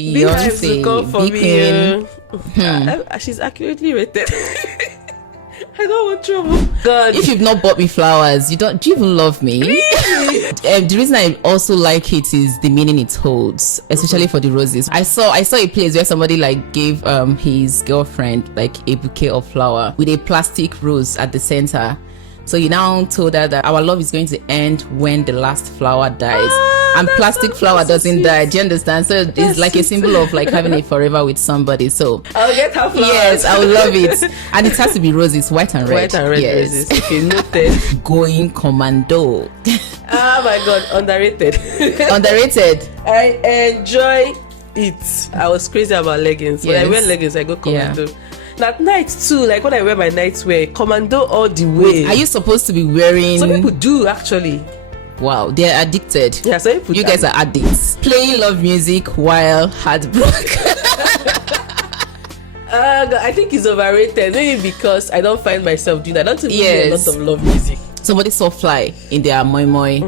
Beehives will come for Big me. Queen. She's accurately rated. I don't want trouble. God. If you've not bought me flowers, do you even love me? Really? The reason I also like it is the meaning it holds, especially for the roses. I saw a place where somebody like gave his girlfriend like a bouquet of flower with a plastic rose at the center. So he now told her that our love is going to end when the last flower dies. And plastic flower doesn't die. Do you understand? So it's like a symbol of like having it forever with somebody. So I'll get her flowers. yes, I would love it. And it has to be roses, white and red. White and red yes. roses. Okay, noted. Going Commando. Oh my God, underrated. Underrated. I enjoy it. I was crazy about leggings. When I wear leggings, I go Commando. Yeah. At night too, like when I wear my nightwear, Commando all the way. Are you supposed to be wearing? Some people do actually. Wow, they're addicted. Yeah, some people. You guys are addicts. Playing love music while heartbroken. I think it's overrated. Maybe because I don't find myself doing that. I don't even hear a lot of love music. Somebody saw fly in their moi moi,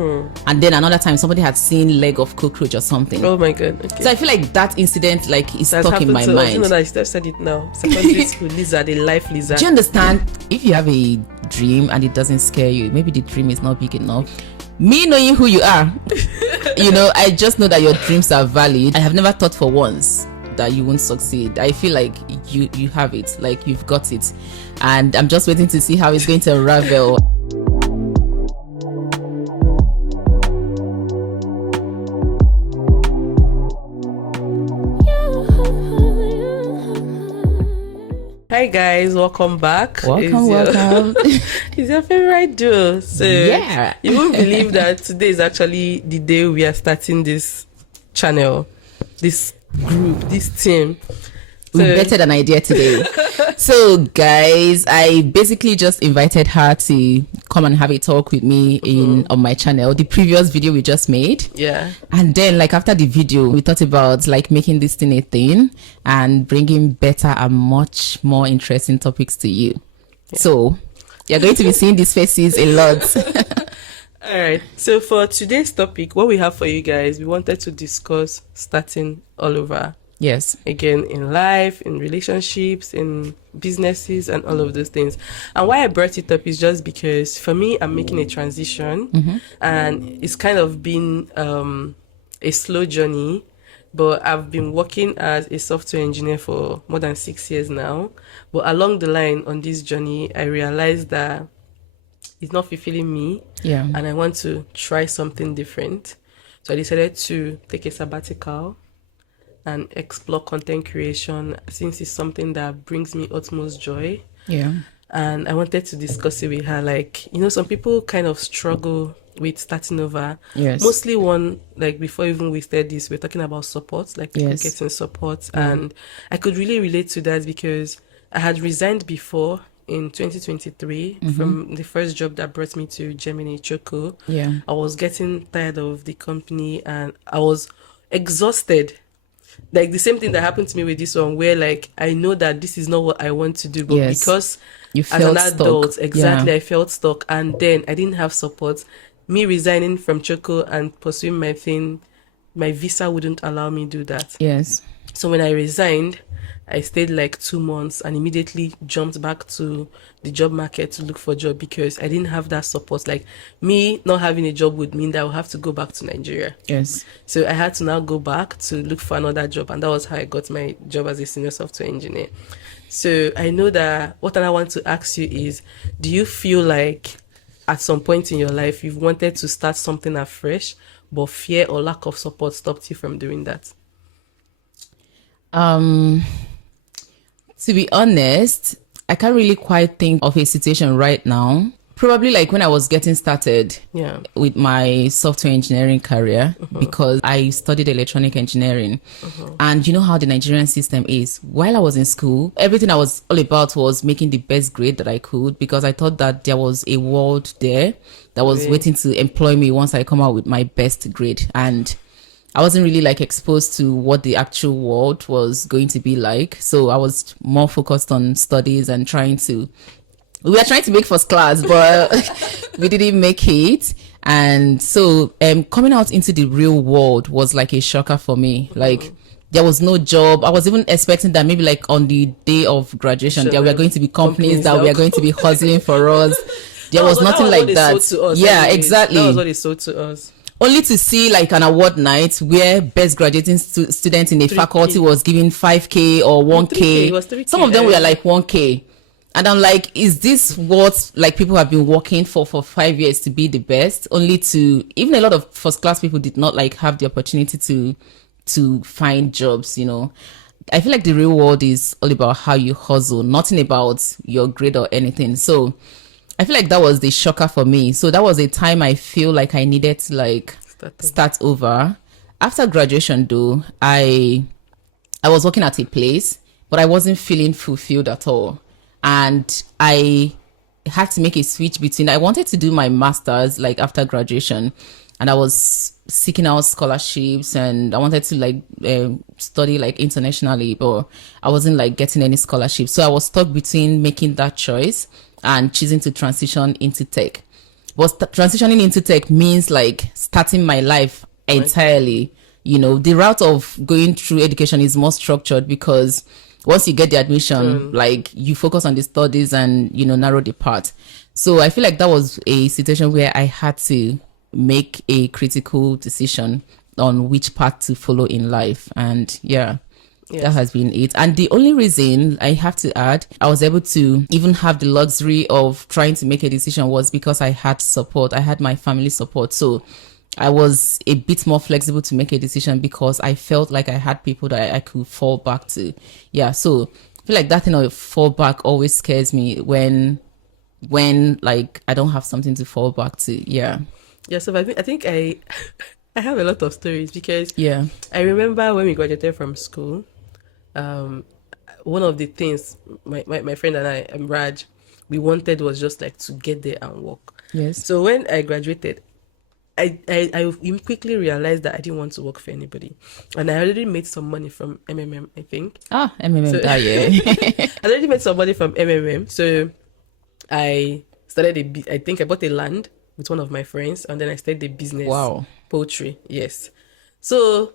and then another time somebody had seen leg of cockroach or something. Oh my God. Okay. So I feel like that incident like is That's stuck in my to, mind. You know that I said it now. Secondary school lizard, a life lizard. Do you understand? If you have a dream and it doesn't scare you, maybe the dream is not big enough. Me knowing who you are, I just know that your dreams are valid. I have never thought for once that you won't succeed. I feel like you have it, like you've got it, and I'm just waiting to see how it's going to unravel. Hi guys, welcome back. Welcome. It's your favorite duo. So yeah, you won't believe that today is actually the day we are starting this channel, this group, this team. We betted an idea today. So guys, I basically just invited her to come and have a talk with me on my channel, the previous video we just made. Yeah. And then like after the video, we thought about like making this thing a thing and bringing better and much more interesting topics to you. Yeah. So you're going to be seeing these faces a lot. All right. So for today's topic, what we have for you guys, we wanted to discuss starting all over. Yes. Again, in life, in relationships, in businesses, and all of those things. And why I brought it up is just because for me, I'm making a transition, and it's kind of been a slow journey. But I've been working as a software engineer for more than 6 years now. But along the line on this journey, I realized that it's not fulfilling me. Yeah. And I want to try something different. So I decided to take a sabbatical and explore content creation, since it's something that brings me utmost joy. Yeah. And I wanted to discuss it with her. Like, some people kind of struggle with starting over. Yes. Mostly before even we started this, we're talking about support, like people getting support. And I could really relate to that because I had resigned before in 2023 from the first job that brought me to Germany, Choco. Yeah. I was getting tired of the company and I was exhausted. Like the same thing that happened to me with this one, where like I know that this is not what I want to do, but because you as an adult, stuck. I felt stuck, and then I didn't have support. Me resigning from Choco and pursuing my thing, my visa wouldn't allow me do that. Yes. So when I resigned, I stayed like 2 months and immediately jumped back to the job market to look for a job because I didn't have that support. Like me not having a job would mean that I would have to go back to Nigeria. Yes. So I had to now go back to look for another job, and that was how I got my job as a senior software engineer. So I know that what I want to ask you is, do you feel like at some point in your life you've wanted to start something afresh, but fear or lack of support stopped you from doing that? To be honest, I can't really quite think of a situation right now. Probably like when I was getting started with my software engineering career, because I studied electronic engineering. And you know how the Nigerian system is. While I was in school, everything I was all about was making the best grade that I could, because I thought that there was a world there that was waiting to employ me once I come out with my best grade. And I wasn't really like exposed to what the actual world was going to be like. So I was more focused on studies and we were trying to make first class, but we didn't make it. And so coming out into the real world was like a shocker for me. Like there was no job. I was even expecting that maybe like on the day of graduation, there were going to be companies that were going to be hustling for us. There was nothing like that. Yeah, exactly. That was what they sold to us. Only to see like an award night where best graduating student in a faculty was given 5K or 1K. It was 3K. Some of them were like 1K. And I'm like, is this what like people have been working for 5 years to be the best? Only to, even a lot of first class people did not like have the opportunity to find jobs, you know. I feel like the real world is all about how you hustle, nothing about your grade or anything. So I feel like that was the shocker for me. So that was a time I feel like I needed to like start over. After graduation though, I was working at a place, but I wasn't feeling fulfilled at all. And I had to make a switch between, I wanted to do my master's like after graduation, and I was seeking out scholarships and I wanted to like study like internationally, but I wasn't like getting any scholarships. So I was stuck between making that choice and choosing to transition into tech. But transitioning into tech means like starting my life entirely. You know, the route of going through education is more structured because once you get the admission, like you focus on the studies and, you know, narrow the path. So I feel like that was a situation where I had to make a critical decision on which path to follow in life. And yeah. Yes. That has been it. And the only reason I have to add, I was able to even have the luxury of trying to make a decision was because I had support. I had my family support. So I was a bit more flexible to make a decision because I felt like I had people that I could fall back to. Yeah. So I feel like that thing of fall back always scares me when like I don't have something to fall back to. Yeah. Yeah. So I think I have a lot of stories because yeah, I remember when we graduated from school, one of the things my friend and I, Raj, we wanted was just like to get there and work. Yes. So when I graduated, I quickly realized that I didn't want to work for anybody, and I already made some money from MMM. I think. MMM. So, yeah. I already made some money from MMM, so I started I think I bought a land with one of my friends, and then I started a business. Wow. Poultry. Yes. So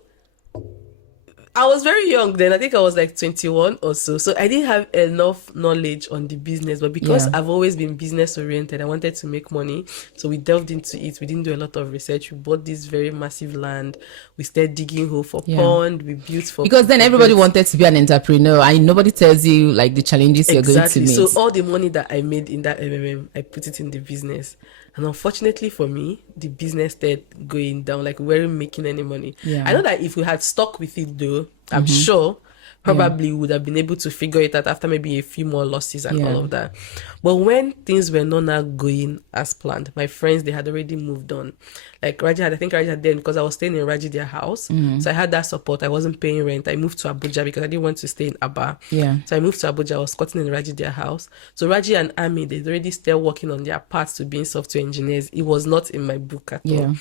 I was very young then. I think I was like 21 or so. So I didn't have enough knowledge on the business. But because I've always been business oriented, I wanted to make money. So we delved into it. We didn't do a lot of research. We bought this very massive land. We started digging hole for pond. We built for... Because then everybody wanted to be an entrepreneur and nobody tells you like the challenges you're going to meet. So all the money that I made in that MMM, I put it in the business. And unfortunately for me, the business started going down. Like we weren't making any money. Yeah. I know that if we had stuck with it though, I'm sure probably would have been able to figure it out after maybe a few more losses and all of that. But when things were not going as planned, my friends, they had already moved on. Like Raji had then, because I was staying in Raji, their house. So I had that support. I wasn't paying rent. I moved to Abuja because I didn't want to stay in Aba. Yeah. So I moved to Abuja. I was squatting in Raji, their house. So Raji and Ami, they already started working on their paths to being software engineers. It was not in my book at all.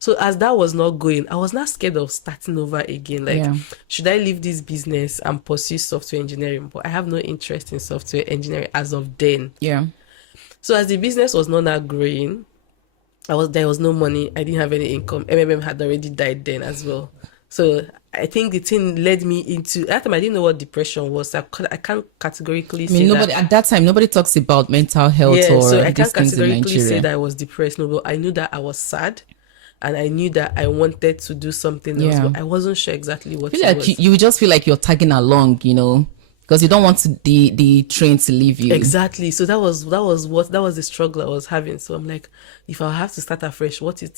So as that was not going, I was not scared of starting over again. Like, should I leave this business and pursue software engineering? But I have no interest in software engineering as of then. Yeah. So as the business was not growing, there was no money. I didn't have any income. MMM had already died then as well. So I think the thing led me into... At that time, I didn't know what depression was. I can't categorically say that. At that time, nobody talks about mental health so I can't categorically say that I was depressed. No, but I knew that I was sad. And I knew that I wanted to do something else, but I wasn't sure exactly what it was. You just feel like you're tagging along, you know, because you don't want the train to leave you. Exactly. So that was the struggle I was having. So I'm like, if I have to start afresh, what is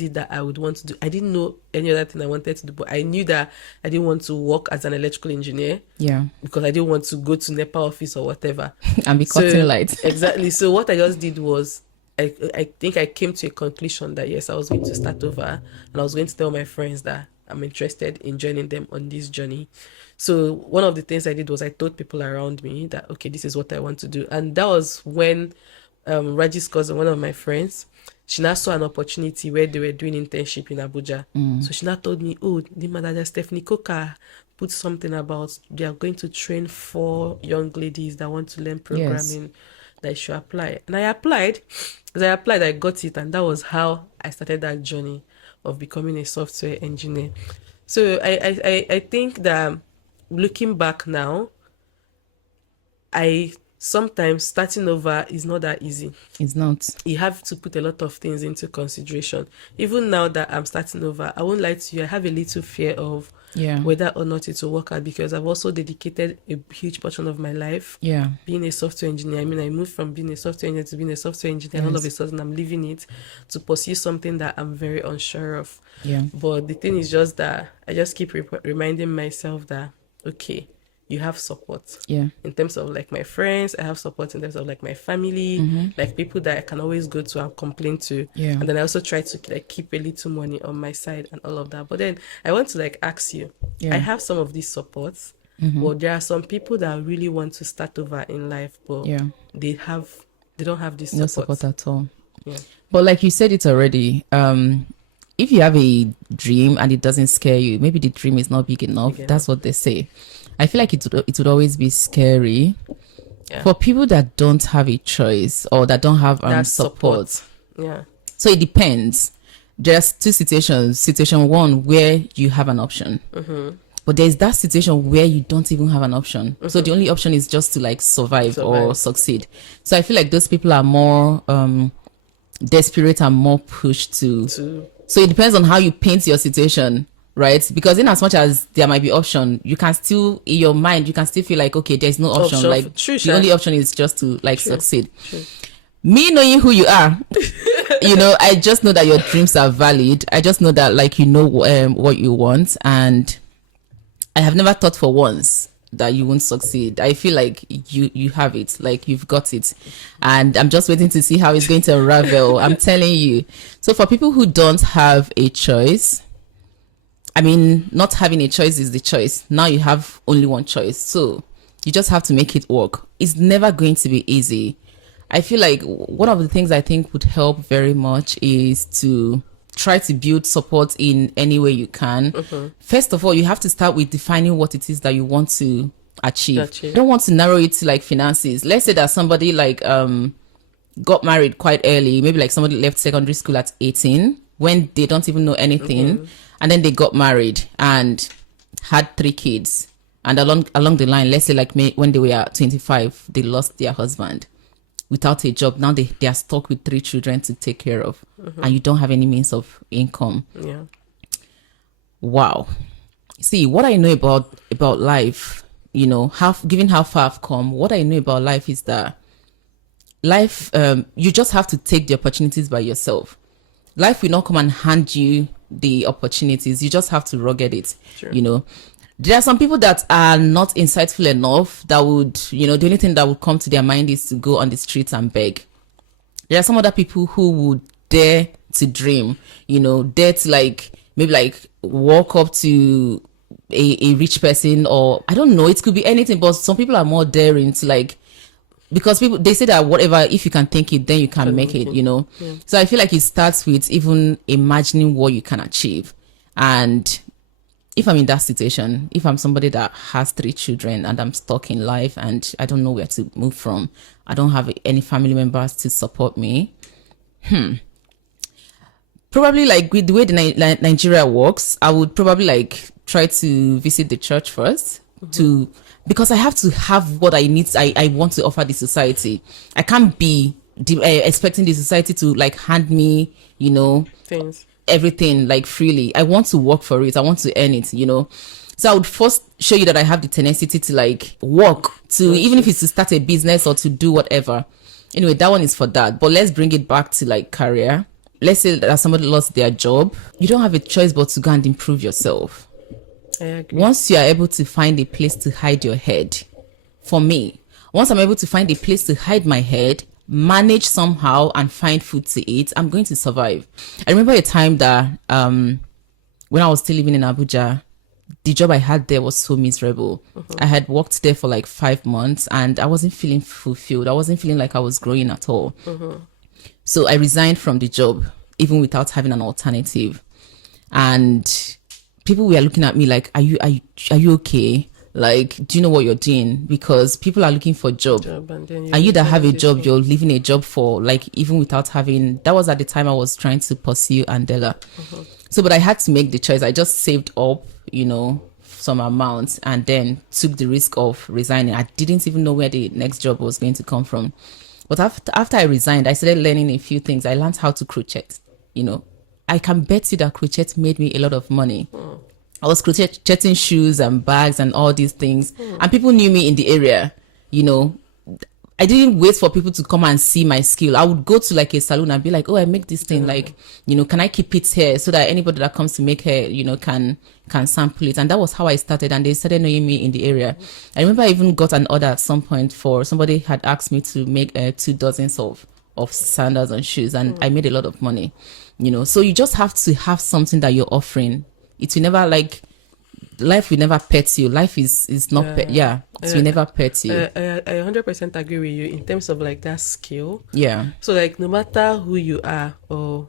it that I would want to do? I didn't know any other thing I wanted to do, but I knew that I didn't want to work as an electrical engineer. Yeah. Because I didn't want to go to NEPA office or whatever. And be cutting lights. Exactly. So what I just did was, I think I came to a conclusion that yes, I was going to start over, and I was going to tell my friends that I'm interested in joining them on this journey. So one of the things I did was I told people around me that, okay, this is what I want to do. And that was when Raji's cousin, one of my friends, she now saw an opportunity where they were doing internship in Abuja. So she now told me, oh, the mother Stephanie Coker put something about they are going to train 4 young ladies that want to learn programming. That I should apply. And I applied. As I applied, I got it. And that was how I started that journey of becoming a software engineer. So I think that looking back now, I sometimes starting over is not that easy. It's not. You have to put a lot of things into consideration. Even now that I'm starting over, I won't lie to you, I have a little fear of whether or not it will work out, because I've also dedicated a huge portion of my life being a software engineer. I mean, I moved from being a software engineer to being a software engineer, and all of a sudden I'm leaving it to pursue something that I'm very unsure of. But the thing is just that I just keep reminding myself that, okay, you have support. In terms of like my friends, I have support in terms of like my family, like people that I can always go to and complain to. And then I also try to like keep a little money on my side and all of that. But then I want to like ask you, I have some of these supports, but there are some people that really want to start over in life, but they don't have this support. No support at all. But like you said it already, if you have a dream and it doesn't scare you, maybe the dream is not big enough. That's what they say. I feel like it would always be scary for people that don't have a choice or that don't have support. So it depends. There's two situations. Situation one, where you have an option. But there's that situation where you don't even have an option. So the only option is just to like survive or succeed. So I feel like those people are more desperate and more pushed to. So it depends on how you paint your situation. Right? Because in as much as there might be option, you can still, in your mind, you can still feel like, okay, there's no option. Like the only option is just to like succeed. Me knowing who you are, you know, I just know that your dreams are valid. I just know that like, you know, what you want. And I have never thought for once that you won't succeed. I feel like you have it, like you've got it. And I'm just waiting to see how it's going to unravel. I'm telling you. So for people who don't have a choice, I mean, not having a choice is the choice. Now you have only one choice. So you just have to make it work. It's never going to be easy. I feel like one of the things I think would help very much is to try to build support in any way you can. First of all, you have to start with defining what it is that you want to achieve. You don't want to narrow it to like finances. Let's say that somebody like got married quite early. Maybe like somebody left secondary school at 18 when they don't even know anything. And then they got married and had 3 kids. And along the line, let's say like when they were 25, they lost their husband without a job. Now they are stuck with 3 children to take care of. And you don't have any means of income. Wow. See, what I know about life, you know, given how far I've come, what I know about life is that life, you just have to take the opportunities by yourself. Life will not come and hand you the opportunities. You just have to rugged it. You know, there are some people that are not insightful enough that would, you know, the only thing that would come to their mind is to go on the streets and beg. There are some other people who would dare to dream, you know, dare to like maybe like walk up to a rich person, or I don't know, it could be anything, but some people are more daring to like, because people, they say that whatever, if you can think it, then you can make it, you know. So I feel like it starts with even imagining what you can achieve. And if I'm in that situation, if I'm somebody that has 3 children and I'm stuck in life and I don't know where to move from, I don't have any family members to support me, probably like with the way the Nigeria works, I would probably like try to visit the church first because I have to have what I need. I want to offer the society. I can't be expecting the society to like hand me, you know, things, everything like freely. I want to work for it. I want to earn it, you know. So I would first show you that I have the tenacity to like work, to even if it's to start a business or to do whatever. Anyway, that one is for that. But let's bring it back to like career. Let's say that somebody lost their job. You don't have a choice but to go and improve yourself. I agree. Once you are able to find a place to hide your head, for me, once I'm able to find a place to hide my head, manage somehow and find food to eat, I'm going to survive. I remember a time that when I was still living in Abuja, the job I had there was so miserable. I had worked there for like 5 months and I wasn't feeling fulfilled. I wasn't feeling like I was growing at all. So I resigned from the job, even without having an alternative. And people were looking at me like, are you okay? Like, do you know what you're doing? Because people are looking for a job. And you that have a job, you're leaving a job for like, even without having, that was at the time I was trying to pursue Andela. So, but I had to make the choice. I just saved up some amount, and then took the risk of resigning. I didn't even know where the next job was going to come from. But after I resigned, I started learning a few things. I learned how to crochet. I can bet you that crochet made me a lot of money. I was crocheting shoes and bags and all these things. And people knew me in the area. I didn't wait for people to come and see my skill. I would go to like a salon and be like, oh, I make this thing, like, can I keep it here so that anybody that comes to make hair, can sample it. And that was how I started. And they started knowing me in the area. I remember I even got an order at some point for somebody had asked me to make 2 dozens of sandals and shoes. And I made a lot of money, So you just have to have something that you're offering. It will never life will never pet you. Life is not it will never pet you. I 100% agree with you in terms of like that skill. Yeah. So like no matter who you are or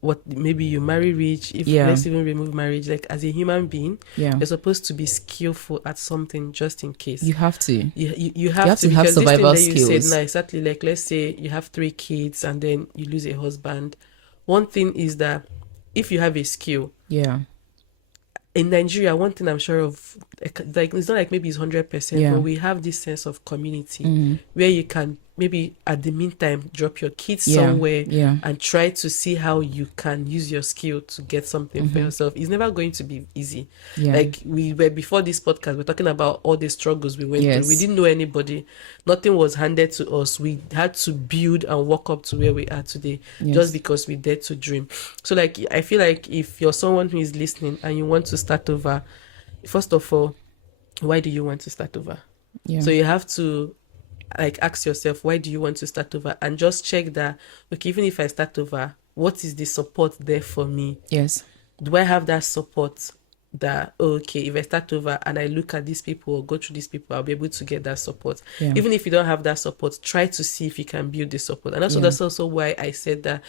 what, maybe you marry rich, let's even remove marriage, like as a human being, you're supposed to be skillful at something just in case. You have to. You have to have survival skills. You said, no, exactly. Like let's say you have 3 kids and then you lose a husband. One thing is that if you have a skill, in Nigeria, one thing I'm sure of, like it's not like maybe it's 100%, but we have this sense of community where you can maybe at the meantime drop your kids somewhere and try to see how you can use your skill to get something for yourself. It's never going to be easy. Like we were before this podcast, we're talking about all the struggles we went through. We didn't know anybody. Nothing was handed to us. We had to build and walk up to where we are today just because we dared to dream. So like I feel like if you're someone who is listening and you want to start over, first of all, why do you want to start over? So you have to like ask yourself, why do you want to start over? And just check that, okay, even if I start over, what is the support there for me? Yes. Do I have that support that, okay, if I start over and I look at these people or go through these people, I'll be able to get that support. Even if you don't have that support, try to see if you can build the support. And also that's also why I said that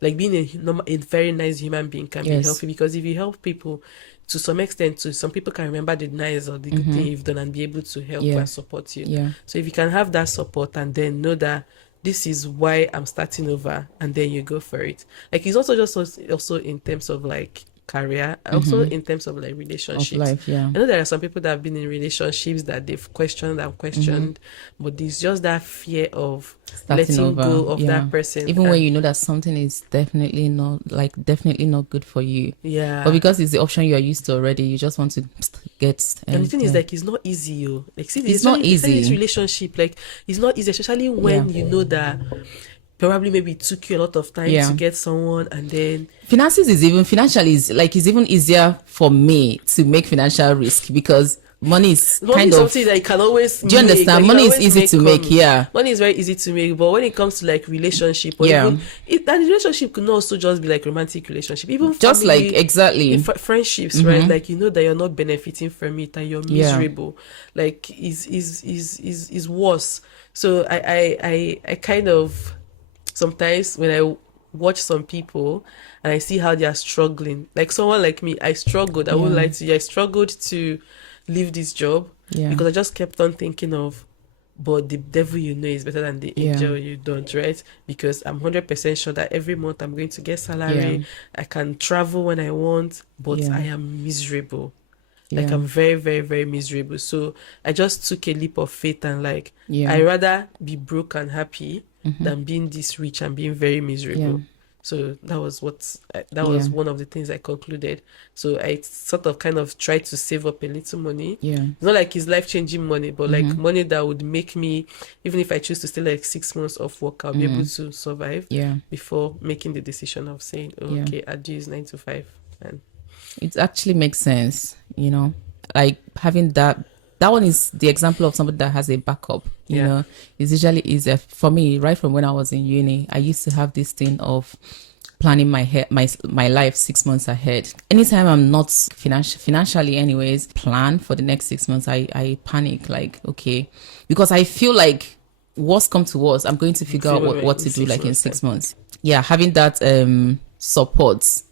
like being a very nice human being can be healthy, because if you help people to some extent, to some people can remember the nice or the good thing you've done and be able to help and support you. So if you can have that support and then know that this is why I'm starting over, and then you go for it. Like it's also just also in terms of like career, also in terms of like relationships. Of life, I know there are some people that have been in relationships that they've questioned and questioned, but there's just that fear of starting letting go of that person, even when you know that something is definitely not good for you, but because it's the option you are used to already, you just want to get and the thing is like it's not easy. Like see, it's not easy. This relationship, like it's not easy, especially when you know that probably maybe it took you a lot of time to get someone, and then financially it's even easier for me to make financial risk because money is something that you can always do you understand? Money is easy to make. Money is very easy to make, but when it comes to like relationship or even that relationship could also just be like romantic relationship, even just family, like exactly friendships, right? Like you know that you're not benefiting from it and you're miserable. Like is worse. So I kind of sometimes when I watch some people and I see how they are struggling, like someone like me, I struggled. I won't lie to you. I struggled to leave this job because I just kept on thinking of, but the devil you know is better than the angel you don't, right? Because I'm 100% sure that every month I'm going to get salary. I can travel when I want, but I am miserable. Like I'm very, very, very miserable. So I just took a leap of faith and like I rather be broke and happy than being this rich and being very miserable. So that was was one of the things I concluded. So I sort of kind of tried to save up a little money. It's not like it's life-changing money, but like money that would make me, even if I choose to stay like 6 months off work, I'll be able to survive before making the decision of saying, okay, adieu is 9 to 5. And it actually makes sense, like having that one is the example of somebody that has a backup, you know. It's usually easier for me. Right from when I was in uni, I used to have this thing of planning my life 6 months ahead. Anytime I'm not financially anyways plan for the next 6 months, I panic, like, okay, because I feel like worst come to worst, I'm going to figure out what to do like in 6 months. Having that support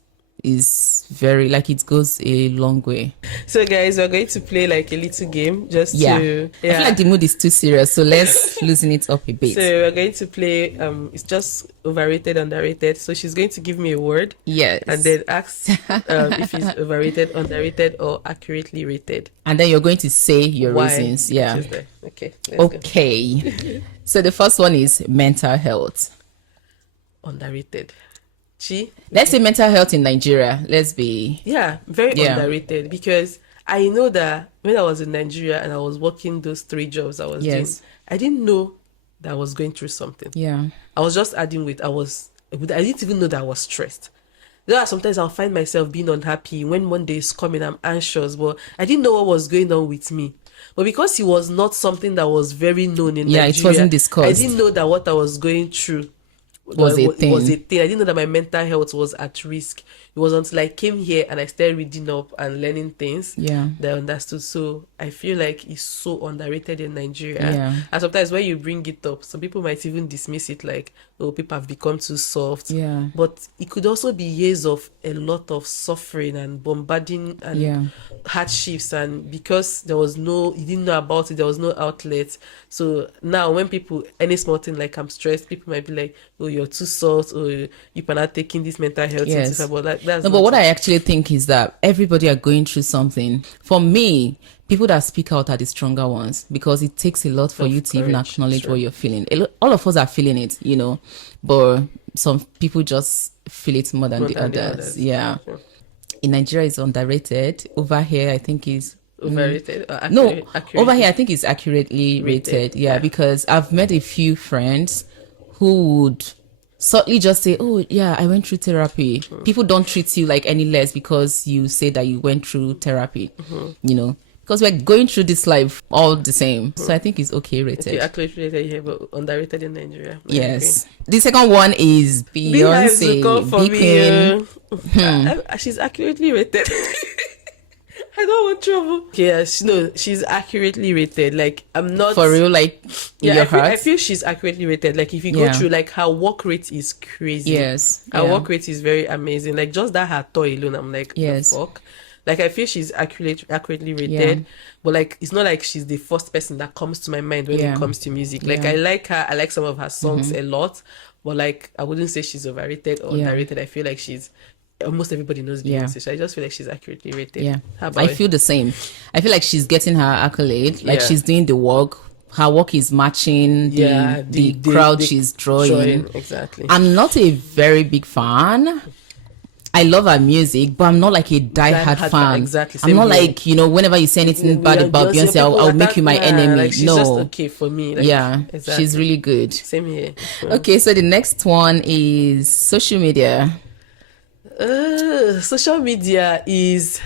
is very, like, it goes a long way. So guys, we're going to play like a little game just Yeah. to I feel like the mood is too serious, so let's loosen it up a bit. So we're going to play it's just overrated, underrated. So she's going to give me a word. Yes. And then ask if it's overrated, underrated, or accurately rated. And then you're going to say your Why? reasons. Yeah. Okay. Okay. So the first one is mental health. Underrated. Let's say mental health in Nigeria. Let's be very underrated, because I know that when I was in Nigeria and I was working those 3 jobs I was doing, I didn't know that I was going through something. Yeah. I was just adding weight. I didn't even know that I was stressed. There are sometimes I'll find myself being unhappy when Monday is coming, I'm anxious, but I didn't know what was going on with me. But because it was not something that was very known in Nigeria, it wasn't discussed. I didn't know that what I was going through was a thing. I didn't know that my mental health was at risk. It was until I came here and I started reading up and learning things that I understood. So I feel like it's so underrated in Nigeria. And sometimes when you bring it up, some people might even dismiss it like, oh, people have become too soft. But it could also be years of a lot of suffering and bombarding and hardships, and because you didn't know about it, there was no outlet. So now when people, any small thing like I'm stressed, people might be like, oh, you're too soft, or you are not taking this mental health into account. But what I actually think is that everybody are going through something. For me, people that speak out are the stronger ones, because it takes a lot for you to even acknowledge what you're feeling. All of us are feeling it, but some people just feel it more than the others. Yeah. Sure. In Nigeria, it's underrated. Over here, I think is overrated. Over here, I think it's accurately rated. Yeah, because I've met a few friends who would subtly just say, oh yeah, I went through therapy. People don't treat you like any less because you say that you went through therapy, because we're going through this life all the same. So I think it's okay rated. Accurately rated here, but underrated in Nigeria. Yes. The second one is Beyoncé, Queen. She's accurately rated. I don't want trouble. Yeah, she's accurately rated. Like, I'm not for real. Like, I feel she's accurately rated. Like, if you go through, like, her work rate is crazy. Yes, her work rate is very amazing. Like, just that her toy alone, I'm like, the fuck. Like, I feel she's accurately rated, but like, it's not like she's the first person that comes to my mind when it comes to music. Like, I like her. I like some of her songs a lot, but like, I wouldn't say she's overrated or underrated. I feel like almost everybody knows Beyoncé, so I just feel like she's accurately rated. Yeah, I feel the same. I feel like she's getting her accolade. Like, she's doing the work. Her work is matching the crowd she's drawing. Exactly. I'm not a very big fan. I love her music, but I'm not like a die-hard fan. Exactly. I'm not like, whenever you say anything bad about Beyonce, I'll make you my enemy. Like, she's just okay for me. Like, exactly. She's really good. Same here. Okay, so the next one is social media. Social media is,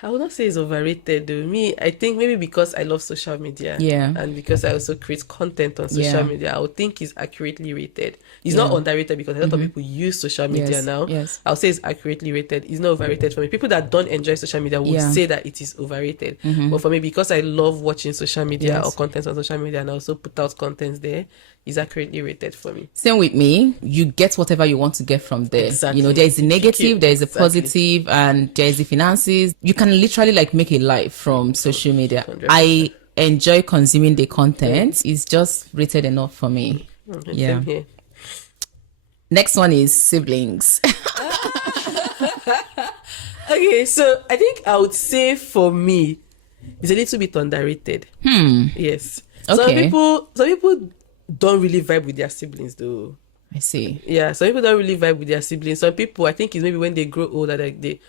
I would not say it's overrated though. Me, I think maybe because I love social media, and because I also create content on social media, I would think it's accurately rated. It's not underrated because a lot of people use social media now. I'll say it's accurately rated. It's not overrated for me. People that don't enjoy social media would say that it is overrated. But for me, because I love watching social media or content on social media, and I also put out content there, is accurately rated for me. Same with me. You get whatever you want to get from there. Exactly. There is a negative, there is a positive, and there is the finances. You can literally like make a life from social media. 100%. I enjoy consuming the content. It's just rated enough for me. Same here. Next one is siblings. Okay, so I think I would say for me, it's a little bit underrated. Yes. Okay. Some people don't really vibe with their siblings though. I see. Yeah, some people don't really vibe with their siblings. Some people, I think it's maybe when they grow older that they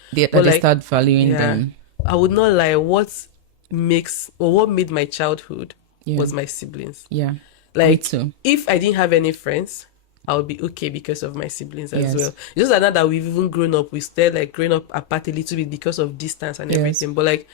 start valuing them. I would not lie. What made my childhood was my siblings. Yeah, like me too. If I didn't have any friends, I would be okay because of my siblings as well. It's just like that we've even grown up. We still like growing up apart a little bit because of distance and everything. But like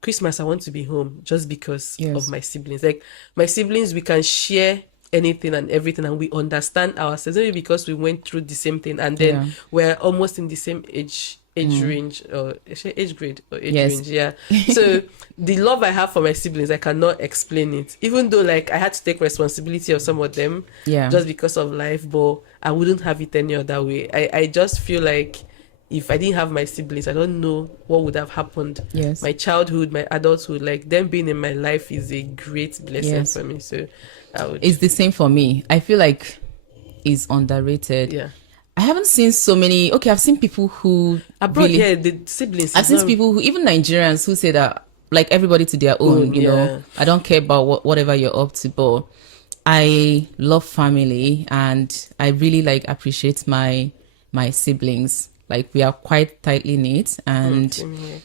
Christmas, I want to be home just because of my siblings. Like my siblings, we can share anything and everything, and we understand ourselves, maybe because we went through the same thing, and then we're almost in the same age age range or age grade or age Yes. range. Yeah. So the love I have for my siblings, I cannot explain it. Even though like I had to take responsibility of some of them, just because of life, but I wouldn't have it any other way. I just feel like if I didn't have my siblings, I don't know what would have happened. Yes. My childhood, my adulthood, like them being in my life is a great blessing for me. So it's the same for me. I feel like it's underrated. Yeah. I haven't seen so many. Okay, I've seen people who abroad. Yeah, the siblings. I've seen people who, even Nigerians, who say that like everybody to their own. You know, I don't care about whatever you're up to, but I love family and I really like appreciate my siblings. Like we are quite tightly knit, and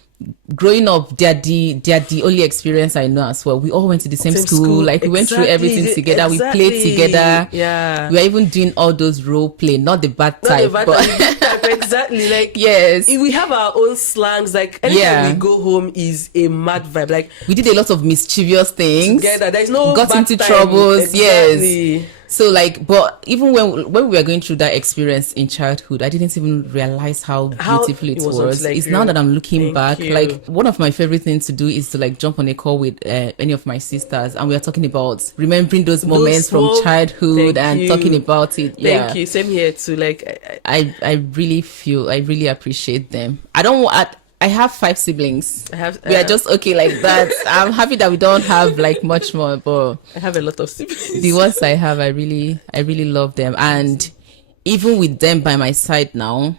growing up, they're the only experience I know as well. We all went to the same school. Like we went through everything together. We played together. Yeah. We were even doing all those role play, not the bad type. Exactly. Like yes. We have our own slangs. Like anytime we go home is a mad vibe. Like we did a lot of mischievous things. Together. There's no got bad into time. troubles. Exactly. Yes. So like, but even when we were going through that experience in childhood, I didn't even realize how beautiful it was. Like, it's now that I'm looking back, like one of my favorite things to do is to like jump on a call with any of my sisters, and we are talking about remembering those moments from childhood and talking about it. Thank you. Same here too. Like I really appreciate them. I have 5 siblings. We are just okay like that. I'm happy that we don't have like much more, but I have a lot of siblings. The ones I have, I really love them. And even with them by my side now,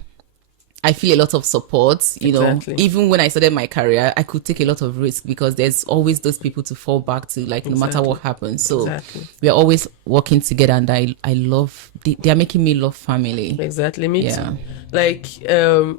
I feel a lot of support, you know. Even when I started my career, I could take a lot of risk because there's always those people to fall back to, like no matter what happens. So we are always working together, and I love, they are making me love family. Exactly, me too. Like,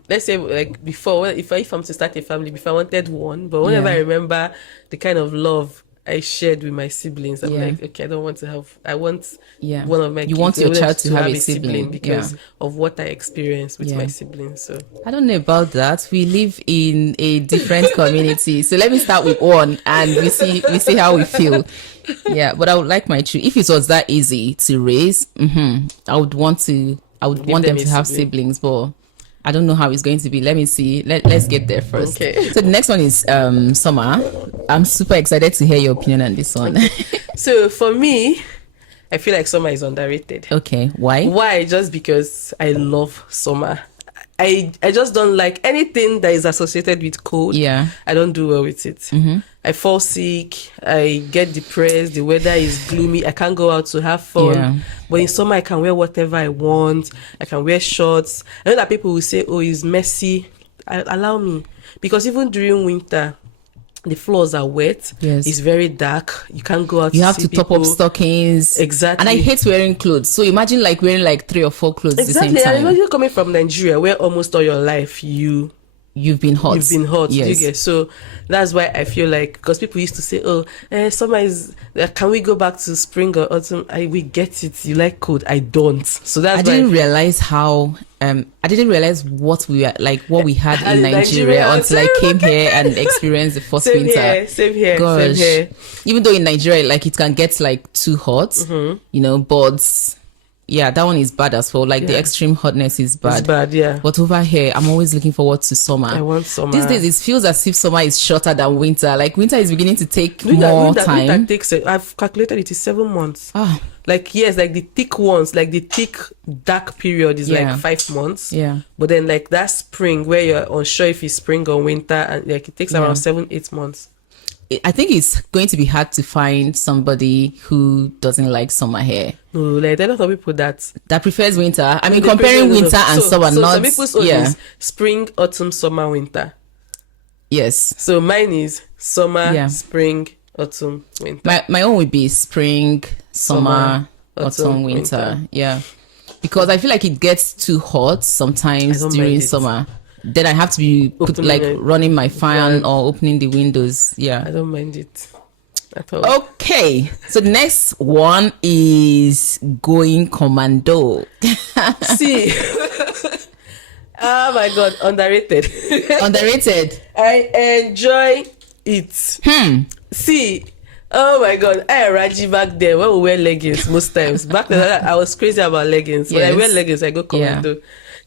let's say like before, if I'm to start a family, before I wanted one, but whenever I remember the kind of love I shared with my siblings, I'm like, okay, I don't want to have, I want one of my kids. You want your child to have a sibling because of what I experienced with my siblings. So I don't know about that. We live in a different community. So let me start with one and we see how we feel. Yeah, but I would like my children, if it was that easy to raise, I would want them to have siblings, but I don't know how it's going to be. Let me see. Let's get there first. Okay. So the next one is Summer. I'm super excited to hear your opinion on this one. So for me, I feel like Summer is underrated. Okay. Why? Why? Just because I love Summer. I just don't like anything that is associated with cold. Yeah. I don't do well with it. I fall sick. I get depressed. The weather is gloomy. I can't go out to have fun. Yeah. But in summer, I can wear whatever I want. I can wear shorts. I know that people will say, oh, it's messy. Allow me. Because even during winter, the floors are wet. Yes. It's very dark. You can't go out. You have to top up stockings. Exactly. And I hate wearing clothes. So imagine like wearing like 3 or 4 clothes at the same time. And you're coming from Nigeria, where almost all your life you've been hot. Yes. You get? So that's why I feel like, because people used to say, oh, summer is, can we go back to spring or autumn? We get it. You like cold. I don't. So that's why I didn't realize how, I didn't realize what we had in Nigeria until I came here and experienced the first winter. Same here. Even though in Nigeria, like it can get like too hot, you know, but yeah, that one is bad as well. Like the extreme hotness is bad. It's bad, yeah. But over here, I'm always looking forward to summer. I want summer. These days, it feels as if summer is shorter than winter. Like winter is beginning to take more time. Winter takes, I've calculated it is 7 months. Like, yes, like the thick ones, like the thick dark period is like 5 months. Yeah. But then like that spring where you're unsure if it's spring or winter, and like it takes around 7-8 months. I think it's going to be hard to find somebody who doesn't like summer here. No, like there are a lot of people that prefers winter. I mean, comparing winter and summer, so not some people's own is spring, autumn, summer, winter. Yes. So mine is summer, spring, autumn, winter. My own would be spring, summer, autumn, winter. Yeah, because I feel like it gets too hot sometimes during summer. Then I have to be running my fan or opening the windows. Yeah. I don't mind it at all. Okay. So the next one is going Commando. See. Oh my God. Underrated. Underrated. I enjoy it. See. Oh my God. I and Raji back there when we wear leggings most times. Back then I was crazy about leggings. When I wear leggings, I go Commando.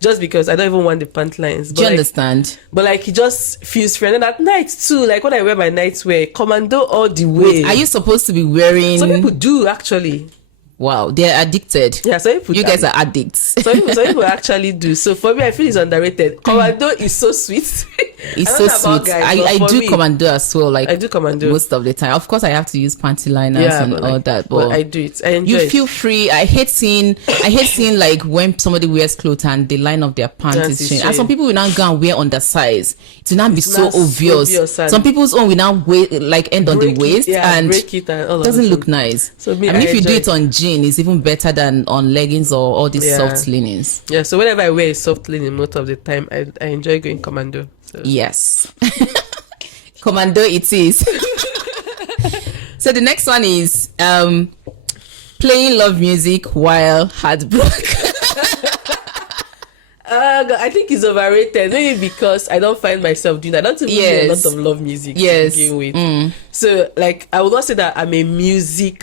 just because I don't even want the pant lines. Do you understand? But like, it just feels free. And then at night too, like when I wear my nightwear, Commando all the way. Are you supposed to be wearing? Some people do actually. Wow, they're addicted. Yeah, so you guys are addicts. So people actually do. So for me, I feel it's underrated. Commando is so sweet. It's so sweet. Guys, I do Commando as well. Like, I do Commando most of the time. Of course, I have to use panty liners and all that. But I do it. I enjoy you it. feel free. I hate seeing like when somebody wears clothes and they line up their pants. And some people will now go and wear undersize. It will not be so obvious. Some people's own will now end on the waist and break it and all doesn't look nice. So if you do it on jeans, it's even better than on leggings or all these soft linens. Yeah, so whenever I wear a soft linen most of the time, I enjoy going Commando. So. Yes. Commando it is. So the next one is playing love music while heartbroken. I think it's overrated, maybe because I don't find myself doing that. I don't even do a lot of love music to begin with. So like, I would not say that I'm crazy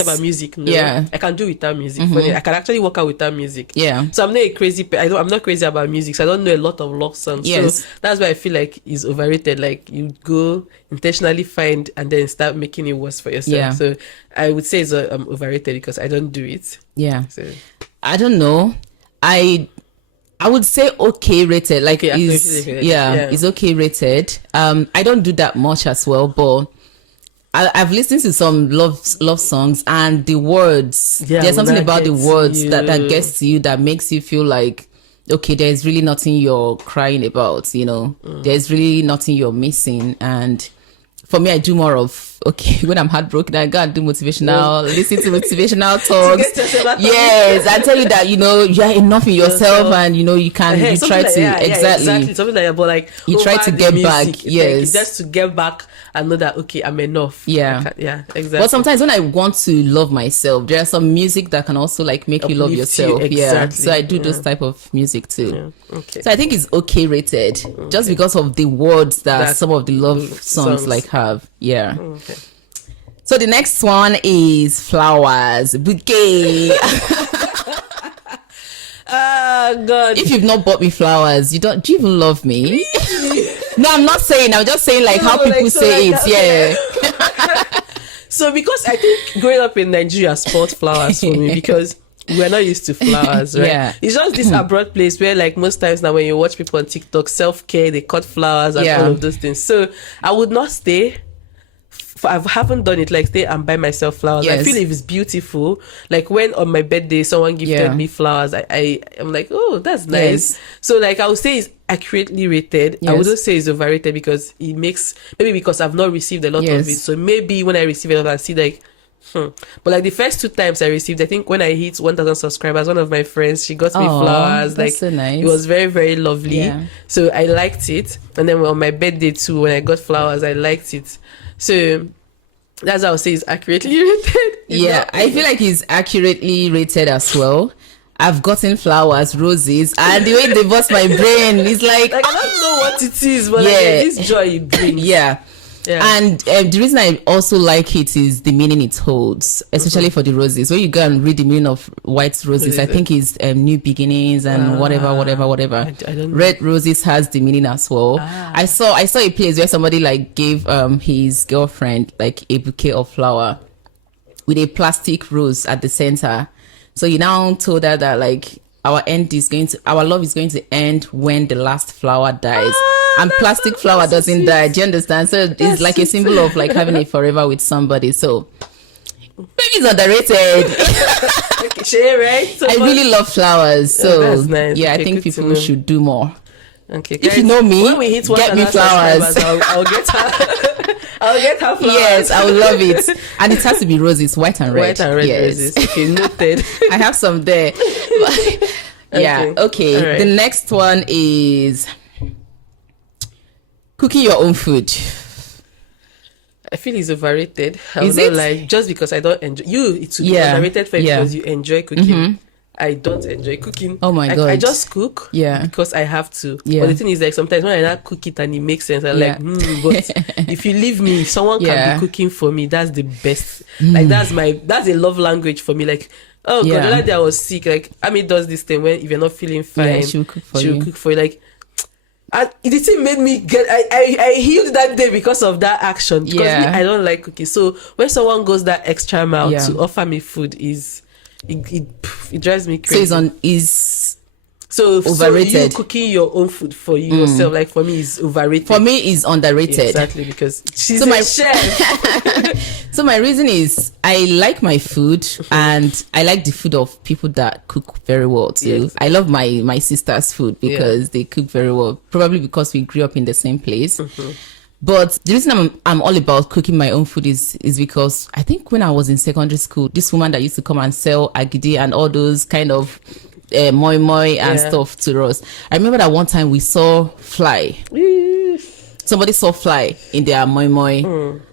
about music. No, I can do without music. I can actually work out without music. So I'm not a crazy I'm not crazy about music, so I don't know a lot of love songs. So that's why I feel like it's overrated. Like, you go intentionally find and then start making it worse for yourself. So I would say it's overrated because I don't do it. So I don't know. I would say okay rated. Like, it's okay rated. I don't do that much as well, but I've listened to some love songs, and the words, there's something about the words that gets to you, that makes you feel like, okay, there's really nothing you're crying about, there's really nothing you're missing. And for me, I do more of, okay, when I'm heartbroken, I gotta do motivational, listen to motivational talks. Yes, I tell you that, you're enough in yourself, and you can, you try to, exactly. Something like that, but like, you try to get back, like, just to get back and know that, okay, I'm enough. Exactly. But sometimes when I want to love myself, there's some music that can also like make you love yourself. So I do those type of music too. So I think it's okay rated, just because of the words that some of the love songs like have. So the next one is flowers, bouquet. God. If you've not bought me flowers, do you even love me? No, I'm not saying. I'm just saying like how people say it. So because I think growing up in Nigeria spoiled flowers for me, because we're not used to flowers, right? It's just this abroad place where, like, most times now when you watch people on TikTok, self-care, they cut flowers and all of those things. So I would not stay. I haven't done it, like, stay and buy myself flowers. I feel if it's beautiful, like when on my birthday someone gifted me flowers, I'm like, oh, that's nice. So like, I would say it's accurately rated. I wouldn't say it's overrated, because it makes, maybe because I've not received a lot of it, so maybe when I receive it I'll see like, but like the first 2 times I received, I think when I hit 1,000 subscribers, one of my friends, she got me flowers. That's like, so nice. It was very, very lovely. So I liked it. And then on my birthday too, when I got flowers, I liked it. So that's how I would say it's accurately rated. I feel like it's accurately rated as well. I've gotten flowers, roses, and the way they bust my brain is like I don't know what it is, but like, this joy it brings. And the reason I also like it is the meaning it holds, especially for the roses. When you go and read the meaning of white roses, I think it's new beginnings and whatever. I don't know. Red roses has the meaning as well. I saw a place where somebody like gave his girlfriend like a bouquet of flower with a plastic rose at the center. So he now told her that like our love is going to end when the last flower dies. And plastic flower doesn't die. Do you understand? So it's like a symbol of like having it forever with somebody. So maybe it's underrated. Right? So I really love flowers. So that's nice. I think people should do more. Okay, guys, if you know me, when we hit get me flowers. I'll get her. I'll get her flowers. Yes, I will love it. And it has to be roses, white and red. White and red roses. Okay, noted. I have some there. Okay. Right. The next one is cooking your own food. I feel it's overrated. Is it? Like, just because I don't enjoy it would be underrated for you because you enjoy cooking. I don't enjoy cooking. Oh my god! I just cook because I have to. But the thing is, like, sometimes when I not cook it and it makes sense, I'm like, but if you leave me, someone can be cooking for me. That's the best. Like that's a love language for me. Like, Oh God, the other day I was sick. Like Ami does this thing when if you're not feeling fine, she'll cook for you. Like, and the thing made me get. I healed that day because of that action. Because me, I don't like cooking. So when someone goes that extra mile to offer me food, it drives me crazy. So is overrated. So you cooking your own food for yourself, like for me, is overrated. For me, is underrated. Exactly, because she's a chef. So my reason is I like my food and I like the food of people that cook very well too. Yes. I love my sister's food because they cook very well. Probably because we grew up in the same place. But the reason I'm all about cooking my own food is because I think when I was in secondary school, this woman that used to come and sell agidi and all those kind of moi moi and stuff to us. I remember that one time we saw fly. Somebody saw fly in their moi moi,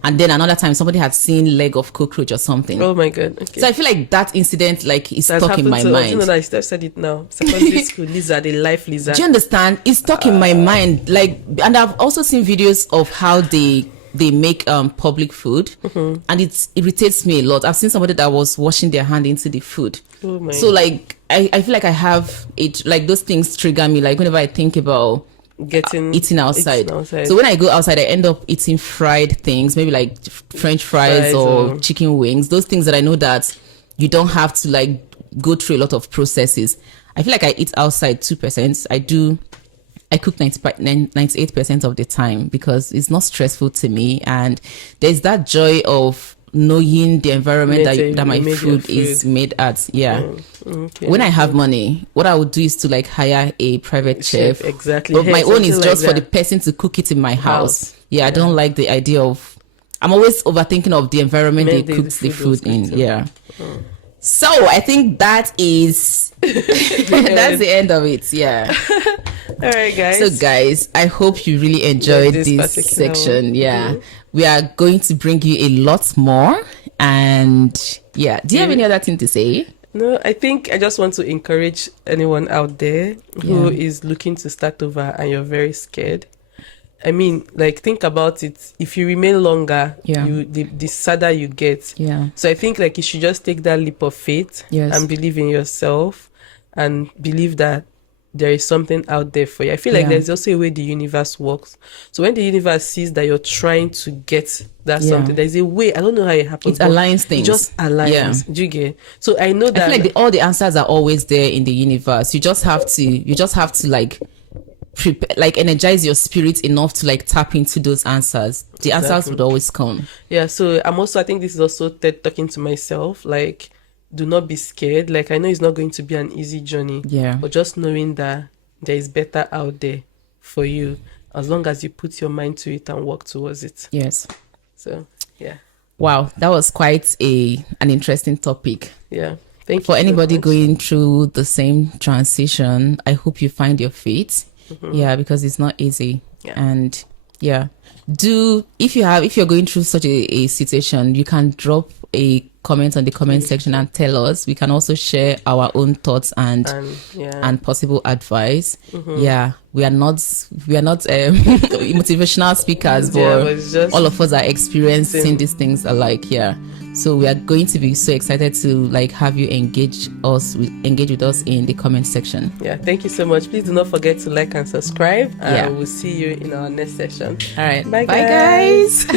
and then another time somebody had seen leg of cockroach or something. Oh my God! Okay. So I feel like that incident is stuck in my mind. You know that I still said it now. Secondary school lizard, a life lizard. Do you understand? It's stuck in my mind. Like, and I've also seen videos of how they make public food, and it irritates me a lot. I've seen somebody that was washing their hand into the food. Oh my so like I feel like I have it, like those things trigger me, like whenever I think about eating outside. So when I go outside, I end up eating fried things, maybe like French fries or chicken wings, those things that I know that you don't have to like go through a lot of processes. I feel like I eat outside 2%. I cook 98% of the time because it's not stressful to me, and there's that joy of knowing the environment that my food is made at. Okay. When I have money, what I would do is to like hire a private chef. Exactly. But my own is just for the person to cook it in my house. I don't like the idea of, I'm always overthinking of the environment they cooked the food in. So I think that is that's the end of it. All right, guys. So guys, I hope you really enjoyed this section. We are going to bring you a lot more. And do you have any other thing to say? No, I think I just want to encourage anyone out there who is looking to start over and you're very scared. I mean, like, think about it. If you remain longer, the sadder you get. So I think like you should just take that leap of faith and believe in yourself and believe that there is something out there for you. I feel like there's also a way the universe works. So when the universe sees that you're trying to get that something, there's a way. I don't know how it happens. It aligns things. It just aligns. Do you get? So I know that I feel like all the answers are always there in the universe. You just have to like prepare, like energize your spirit enough to like tap into those answers. The answers would always come. So I think this is also talking to myself, like, do not be scared. Like, I know it's not going to be an easy journey. But just knowing that there is better out there for you, as long as you put your mind to it and work towards it. So, Wow, that was quite an interesting topic. Thank you. For anybody going through the same transition, I hope you find your feet. Because it's not easy. And if you're going through such a situation, you can drop a comment on the comment section and tell us. We can also share our own thoughts and possible advice. We are not motivational speakers, but all of us are experiencing these things alike. So we are going to be so excited to like have you engage with us in the comment section. Thank you so much. Please do not forget to like and subscribe, and we'll see you in our next session. All right, bye guys.